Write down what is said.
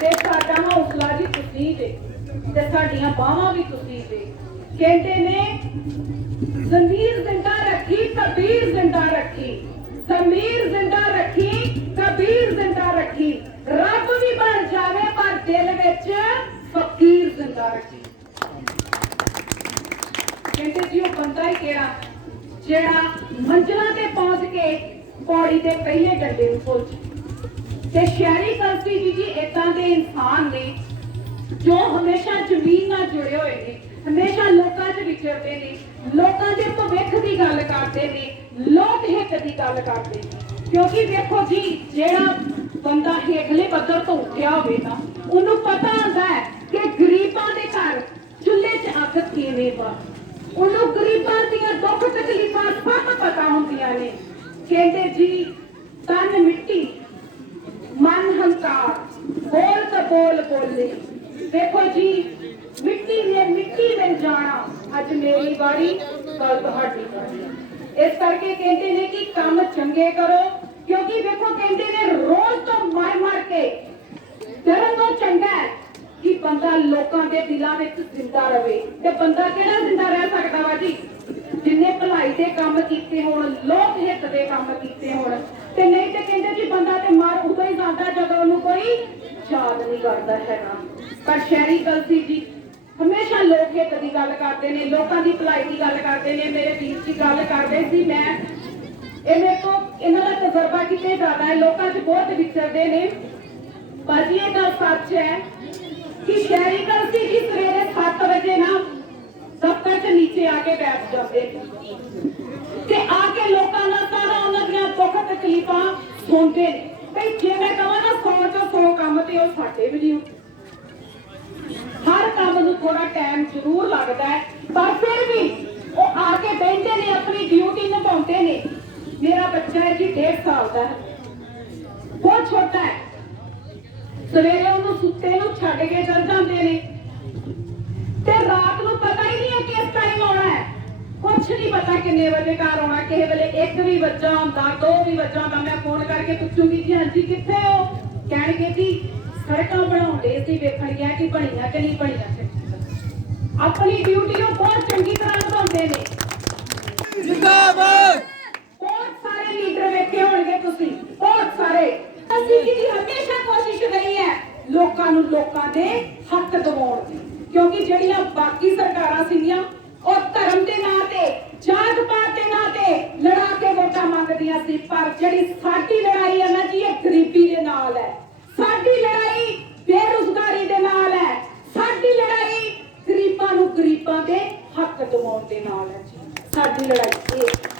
ਤੇ ਸਾਡਾ ਹੌਸਲਾ ਜੀ ਤੁਸੀਂ ਜੇ ਤੇ ਸਾਡੀਆਂ ਬਾਹਾਂ ਵੀ ਤੁਸੀਂ ਜੇ ਕਹਿੰਦੇ ਨੇ, ਜ਼ਮੀਰ ਜ਼ਿੰਦਾ ਰੱਖੀ, ਕਬੀਰ ਜ਼ਿੰਦਾ ਰੱਖੀ। ਜ਼ਮੀਰ ਜ਼ਿੰਦਾ ਰੱਖੀ, ਕਬੀਰ ਜ਼ਿੰਦਾ ਰੱਖੀ। ਰੱਬ ਵੀ ਬਣ ਜਾਵੇ, ਪਰ ਦਿਲ ਵਿੱਚ ਫਕੀਰ ਜ਼ਿੰਦਾ ਰੱਖੀ। ਕਹਿੰਦੇ ਜੀ, ਉਹ ਬੰਦਾ ਹੀ ਕਿਹੜਾ ਜਿਹੜਾ ਮੰਜ਼ਲਾਂ ਤੇ ਪਹੁੰਚ ਕੇ ਪੌੜੀ ਦੇ ਪਹਿਲੇ ਡੰਡੇ ਨੂੰ ਭੁੱਲ ਤੇ ਸ਼ਹਿਰੀ ਕਲਸੀ ਜੀ ਜੀ ਇਦਾਂ ਦੇ ਇਨਸਾਨ ਨੇ ਜੋ ਹਮੇਸ਼ਾ ਜ਼ਮੀਨ ਨਾਲ ਜੁੜੇ ਹੋਏ ਨੇ, ਹਮੇਸ਼ਾ ਲੋਕਾਂ 'ਚ ਵਿਚਰਦੇ ਨੇ, ਲੋਕਾਂ ਦੇ ਭਵਿੱਖ ਦੀ ਗੱਲ ਕਰਦੇ ਨੇ, ਲੋਕ ਹਿੱਤ ਦੀ ਗੱਲ ਕਰਦੇ ਨੇ। ਕਿਉਂਕਿ ਵੇਖੋ ਜੀ, ਜਿਹੜਾ ਬੰਦਾ ਹੇਠਲੇ ਪੱਧਰ ਤੋਂ ਉੱਠਿਆ ਹੋਵੇ ਨਾ, ਉਹਨੂੰ ਪਤਾ ਹੁੰਦਾ ਹੈ ਕਿ ਗਰੀਬਾਂ ਦੇ ਘਰ ਚੁੱਲ੍ਹੇ 'ਚ ਅੱਗ ਕਿਵੇਂ ਵਾ। ਉਹਨੂੰ ਗਰੀਬਾਂ ਦੀਆਂ ਦੁੱਖ ਤਕਲੀਫਾਂ ਸਭ ਪਤਾ ਹੁੰਦੀਆਂ ਨੇ। ਕਹਿੰਦੇ ਜੀ ਤਨ ਮਿੱਟੀ ਮਨ ਹੰਕਾਰ ਬੋਲ ਤਾਂ ਬੋਲ ਦੇਖੋ ਜੀ, ਮਿੱਟੀ ਨੇ ਮਿੱਟੀ ਵਿੱਚ ਜਾਣਾ। ਅੱਜ ਮੇਰੀ ਵਾਰੀ ਕੱਲ ਤੁਹਾਡੀ ਵਾਰੀ। ਇਸ ਕਰਕੇ ਕਹਿੰਦੇ ਨੇ ਕਿ ਕੰਮ ਚੰਗੇ ਕਰੋ, ਕਿਉਂਕਿ ਵੇਖੋ ਕਹਿੰਦੇ ਨੇ ਰੋਜ਼ ਤੋਂ ਮਰ ਮਰ ਕੇ ਡਰਨ ਤੋਂ ਚੰਗਾ ਹੈ ਕਿ ਬੰਦਾ ਲੋਕਾਂ ਦੇ ਦਿਲਾਂ ਵਿੱਚ ਜ਼ਿੰਦਾ ਰਵੇ। ਤੇ ਬੰਦਾ ਕਿਹੜਾ ਜ਼ਿੰਦਾ ਰਹਿ ਸਕਦਾ ਵਾ ਜੀ? ਜਿੰਨੇ ਭਲਾਈ ਦੇ ਕੰਮ ਕੀਤੇ ਹੋਣ, ਲੋਕ ਹਿੱਤ ਦੇ ਕੰਮ ਕੀਤੇ ਹੋਣ। ਤੇ ਨਹੀਂ ਤੇ ਕਹਿੰਦੇ ਜੀ, ਬੰਦਾ ਤੇ ਮਾਰ ਉਦੋਂ ਹੀ ਜਾਂਦਾ ਜਦੋਂ ਉਹਨੂੰ ਕੋਈ ਯਾਦ ਨਹੀਂ ਕਰਦਾ ਹੈਗਾ। ਪਰ ਸ਼ਹਿਰੀ ਗਲਤੀ ਜੀ, ਹਮੇਸ਼ਾ ਲੋਕ ਹਿੱਤ ਦੀ ਗੱਲ ਕਰਦੇ ਨੇ, ਲੋਕਾਂ ਦੀ ਭਲਾਈ ਦੀ ਗੱਲ ਕਰਦੇ ਨੇ, ਮੇਰੇ ਵੀਰ ਜੀ ਗੱਲ ਕਰਦੇ ਸੀ ਮੈਂ। ਇਹ ਮੇਰੇ ਇਹਨਾਂ ਦਾ ਤਜਰਬਾ ਕਿਤੇ ਜ਼ਿਆਦਾ ਹੈ, ਲੋਕਾਂ 'ਚ ਬਹੁਤ ਵਿਚਰਦੇ ਨੇ। ਪਰ ਜੀ ਇਹ ਗੱਲ ਸੱਚ ਹੈ ਕਿ ਸ਼ਹਿਰੀ ਗਲਤੀ ਜੀ ਸਵੇਰੇ 7 ਵਜੇ ਨਾ ਦਫ਼ਤਰ 'ਚ ਨੀਚੇ ਆ ਕੇ ਬੈਠ ਜਾਂਦੇ ਤੇ ਆ ਕੇ ਲੋਕਾਂ ਦਾ ਸਾਰਾ ਉਹਨਾਂ ਦੀਆਂ ਦੁੱਖ ਤਕਲੀਫਾਂ ਸੁਣਦੇ ਨੇ। ਭਈ ਜੇ ਮੈਂ ਕਹਾਂ ਨਾ 100 ਚੋਂ 100 ਕੰਮ ਤੇ ਉਹ ਸਾਡੇ ਵੀ ਨਹੀਂ ਹਰ ਕੰਮ ਨੂੰ ਥੋੜਾ ਟਾਈਮ ਜ਼ਰੂਰ ਲੱਗਦਾ ਹੈ, ਪਰ ਫਿਰ ਵੀ ਉਹ ਆ ਕੇ ਬੈਠਦੇ ਨੇ, ਆਪਣੀ ਡਿਊਟੀ ਨਿਭਾਉਂਦੇ ਨੇ। ਮੇਰਾ ਬੱਚਾ ਹੈ ਜੀ 1.5 ਸਾਲ ਦਾ ਹੈ। ਬਹੁਤ ਛੋਟਾ ਹੈ। ਸਵੇਰੇ ਉਹਨੂੰ ਸੁੱਤੇ ਨੂੰ ਛੱਡ ਕੇ ਚਲ ਜਾਂਦੇ ਨੇ। ਤੇ ਰਾਤ ਨੂੰ ਪਤਾ ਹੀ ਨਹੀਂ ਹੈ ਕਿਸ ਟਾਈਮ ਆਉਣਾ ਹੈ। ਕੁਛ ਨਹੀਂ ਪਤਾ ਕਿੰਨੇ ਵਜੇ ਘਰ ਆਉਣਾ, ਕਿਸੇ ਵੇਲੇ 1 ਵੀ ਵੱਜਾ ਹੁੰਦਾ 2 ਵੀ ਵੱਜਾ ਹੁੰਦਾ। ਮੈਂ ਫੋਨ ਕਰਕੇ ਪੁੱਛੂਗੀ, ਜੀ, ਹਾਂਜੀ, ਕਿੱਥੇ ਹੋ? ਕਹਿਣਗੇ ਜੀ ਸੜਕਾਂ ਬਣਾਉਂਦੇ ਸੀ ਵੇਖਣ ਗਿਆ ਕਿ ਬਣੀਆਂ ਕਿ ਨਹੀਂ ਬਣੀਆਂ ਕਿ ਆਪਣੀ ਡਿਊਟੀ ਨੂੰ ਬਹੁਤ ਚੰਗੀ ਤਰ੍ਹਾਂ ਨਿਭਾਉਂਦੇ ਨੇ। ਜਿੰਦਾਬਾਦ! ਬਹੁਤ ਸਾਰੇ ਲੀਡਰ ਵੇਖੇ ਹੋਣਗੇ ਤੁਸੀਂ ਬਹੁਤ ਸਾਰੇ। ਅਸੀਂ ਜੀ ਹਮੇਸ਼ਾ ਕੋਸ਼ਿਸ਼ ਰਹੀ ਹੈ ਲੋਕਾਂ ਨੂੰ ਲੋਕਾਂ ਦੇ ਹੱਕ ਦਿਵਾਉਣ ਦੀ। ਕਿਉਂਕਿ ਜਿਹੜੀਆਂ ਬਾਕੀ ਸਰਕਾਰਾਂ ਸੀਗੀਆਂ ਉਹ ਧਰਮ ਦੇ ਨਾਂ ਤੇ ਜਾਤ ਪਾਤ ਦੇ ਨਾਂ ਤੇ ਲੜਾ ਕੇ ਵੋਟਾਂ ਮੰਗਦੀਆਂ ਸੀ ਪਰ ਜਿਹੜੀ ਸਾਡੀ ਲੜਾਈ ਹੈ ਨਾ ਜੀ ਇਹ ਗਰੀਬੀ ਦੇ ਨਾਲ ਹੈ ਸਾਡੀ ਲੜਾਈ ਬੇਰੁਜ਼ਗਾਰੀ ਦੇ ਨਾਲ ਹੈ ਸਾਡੀ ਲੜਾਈ ਗਰੀਬਾਂ ਨੂੰ ਗਰੀਬਾਂ ਦੇ ਹੱਕ ਦਿਵਾਉਣ ਦੇ ਨਾਲ ਹੈ ਜੀ। ਸਾਡੀ ਲੜਾਈ ਇਹ